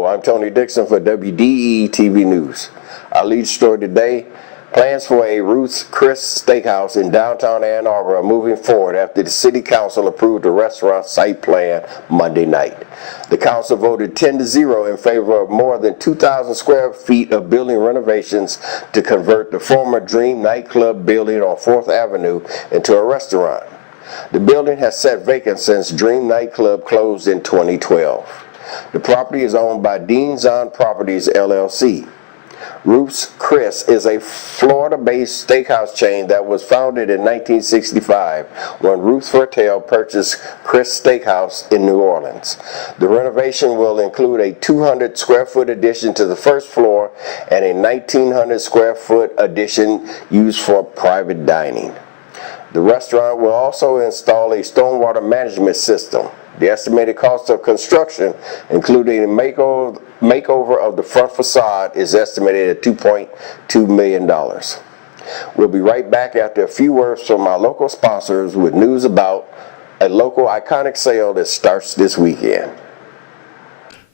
Hello, I'm Tony Dixon for WDEE TV News. Our lead story today, plans for a Ruth's Chris Steakhouse in downtown Ann Arbor are moving forward after the City Council approved the restaurant site plan Monday night. The council voted 10-0 in favor of more than 2,000 square feet of building renovations to convert the former Dream nightclub building on 4th Avenue into a restaurant. The building has sat vacant since Dream nightclub closed in 2012. The property is owned by Dean's On Properties, LLC. Ruth's Chris is a Florida-based steakhouse chain that was founded in 1965 when Ruth Fertel purchased Chris Steakhouse in New Orleans. The renovation will include a 200 square foot addition to the first floor and a 1,900 square foot addition used for private dining. The restaurant will also install a stormwater management system. The estimated cost of construction, including a makeover of the front facade, is estimated at $2.2 million. We'll be right back after a few words from our local sponsors with news about a local iconic sale that starts this weekend.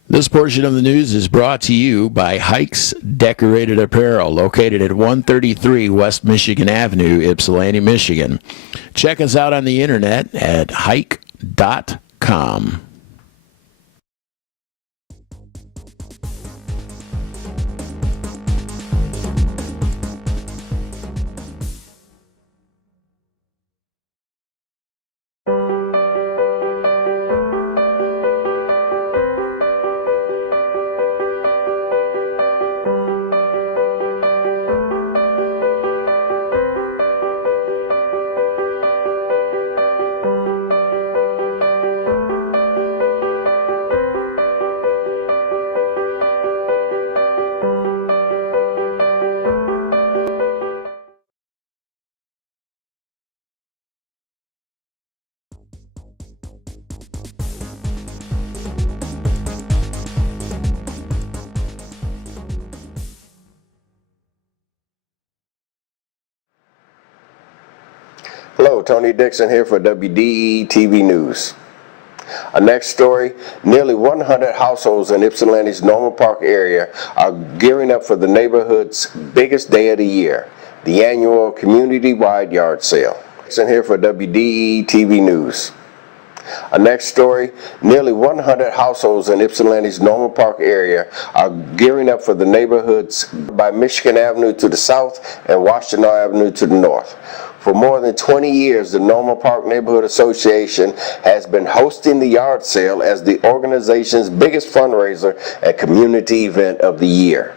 This portion of the news is brought to you by Hikes Decorated Apparel, located at 133 West Michigan Avenue, Ypsilanti, Michigan. Check us out on the internet at hike.com. Hello, Tony Dixon here for WDEE TV News. Our next story, nearly 100 households in Ypsilanti's Norman Park area are gearing up for the neighborhood's biggest day of the year, the annual community-wide yard sale. Dixon here for WDEE TV News. Our next story, nearly 100 households in Ypsilanti's Norman Park area are gearing up for the neighborhoods by Michigan Avenue to the south and Washington Avenue to the north. For more than 20 years, the Norman Park Neighborhood Association has been hosting the yard sale as the organization's biggest fundraiser and community event of the year.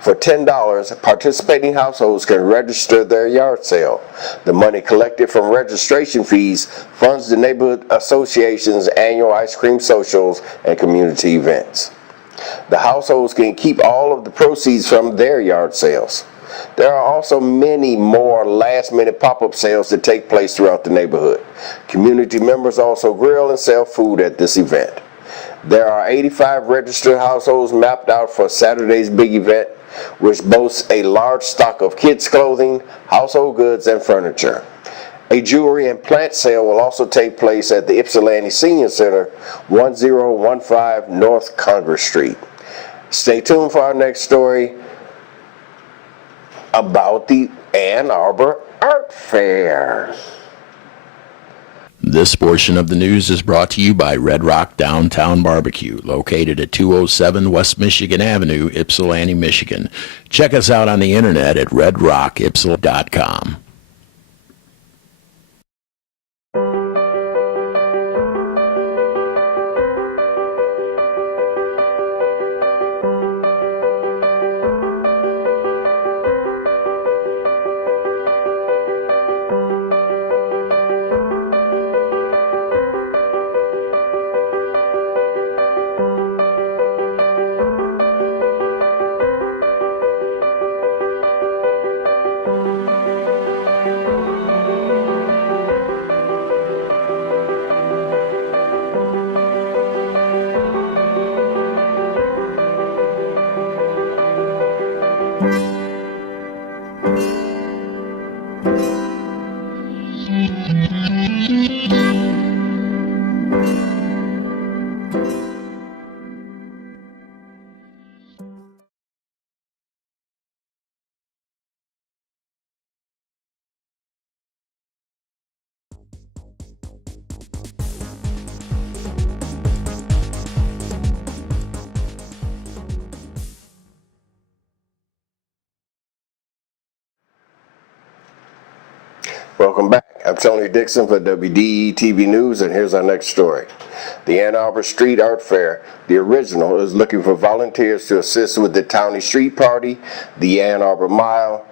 For $10, participating households can register their yard sale. The money collected from registration fees funds the Neighborhood Association's annual ice cream socials and community events. The households can keep all of the proceeds from their yard sales. There are also many more last-minute pop-up sales that take place throughout the neighborhood. Community members also grill and sell food at this event. There are 85 registered households mapped out for Saturday's big event, which boasts a large stock of kids' clothing, household goods, and furniture. A jewelry and plant sale will also take place at the Ypsilanti Senior Center, 1015 North Congress Street. Stay tuned for our next story about the Ann Arbor Art Fair. This portion of the news is brought to you by Red Rock Downtown Barbecue, located at 207 West Michigan Avenue, Ypsilanti, Michigan. Check us out on the internet at redrockypsilanti.com. Welcome back. I'm Tony Dixon for WDEE TV News, and here's our next story. The Ann Arbor Street Art Fair, the original, is looking for volunteers to assist with the Townie Street Party, the Ann Arbor Mile,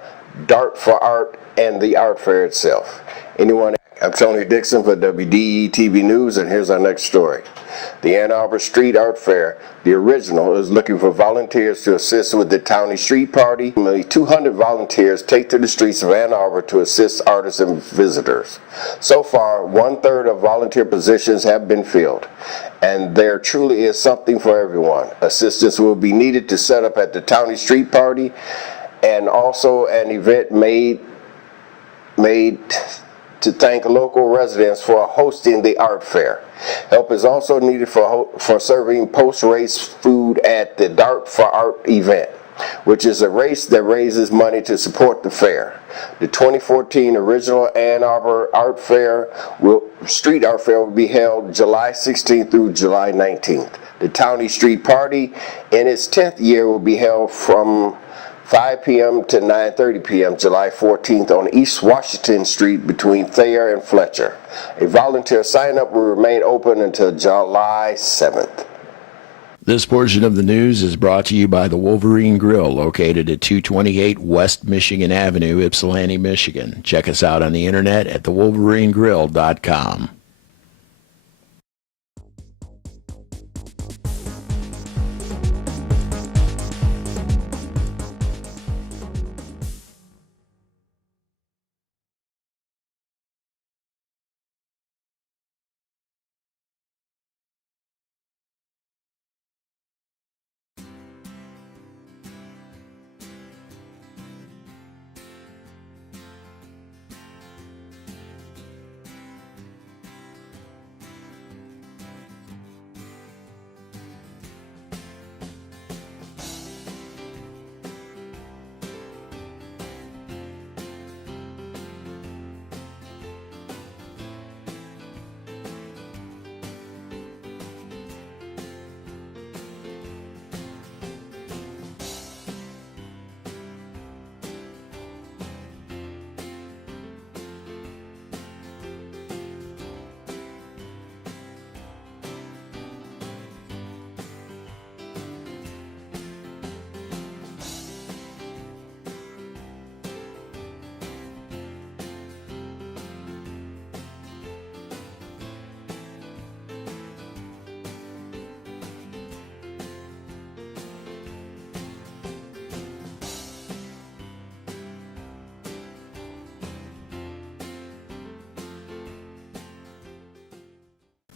Dart for Art, and the art fair itself. I'm Tony Dixon for WDEE TV News, and here's our next story. The Ann Arbor Street Art Fair, the original, is looking for volunteers to assist with the Townie Street Party. Nearly 200 volunteers take to the streets of Ann Arbor to assist artists and visitors. So far, 1/3 of volunteer positions have been filled, and there truly is something for everyone. Assistance will be needed to set up at the Townie Street Party, and also an event made to thank local residents for hosting the art fair. Help is also needed for serving post-race food at the Dart for Art event, which is a race that raises money to support the fair. The 2014 original Ann Arbor Street Art Fair will be held July 16th through July 19th. The Townie Street Party, in its 10th year, will be held from 5 p.m. to 9:30 p.m. July 14th on East Washington Street between Thayer and Fletcher. A volunteer sign-up will remain open until July 7th. This portion of the news is brought to you by the Wolverine Grill, located at 228 West Michigan Avenue, Ypsilanti, Michigan. Check us out on the internet at thewolverinegrill.com.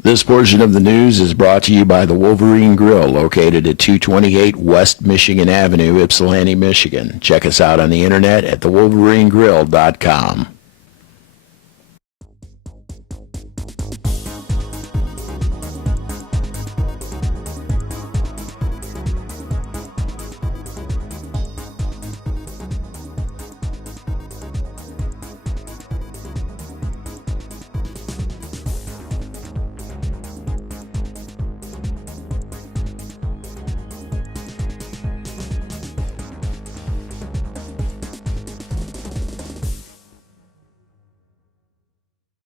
This portion of the news is brought to you by the Wolverine Grill, located at 228 West Michigan Avenue, Ypsilanti, Michigan. Check us out on the internet at thewolverinegrill.com.